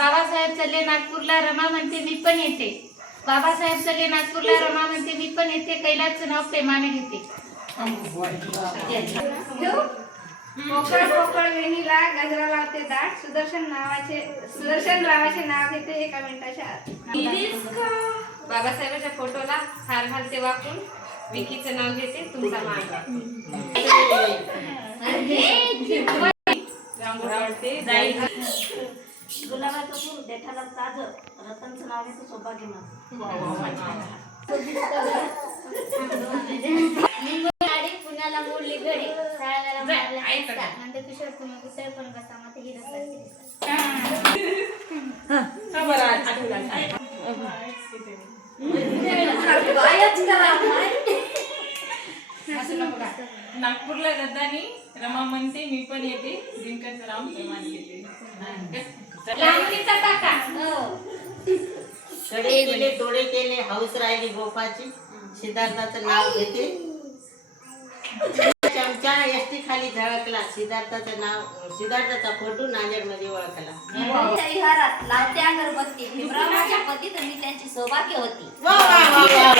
बाबासाहेब चले नागपूरला, रमा म्हणते मी पण येते. बाबासाहेब चले नागपूरला, रमा म्हणते मी पण येते. कैलासचं नाव प्रेमाने घेते. पोकळ पोकळ वेणीला गजरा लावते दाट, सुदर्शन रावाचे नाव घेते एका मिनिटाच्या आत. बाबासाहेबांच्या फोटोला हार घालते वाकून, विकीचं नाव घेते तुमचा मान गुलाबाचं फूल देठाला ताज, रतनचं नाव घेते सौभाग्यमान. पुण्याला मोडली घडी, साळव्याला मारला रस्ता. नंदकिशोर तुम्ही कुठे पण कसा माते ही रस्ता. नागपूरला गद्दानी, रमा म्हणते मी पण येते. जिंकाचं राम प्रेमान घेते. लांबणीचा टाका. कडे केले तोडे केले हौस राहिली गोपाची, सिद्धार्थाचं नाव घेते. चमचा एसटी खाली झळकला, सिद्धार्थाचा फोटो नांदेड मध्ये ओळखला. विहारात लावते अगरबत्ती, भीमरावाच्या पतीत मी त्यांची सौभाग्य होती. वा वा वा वा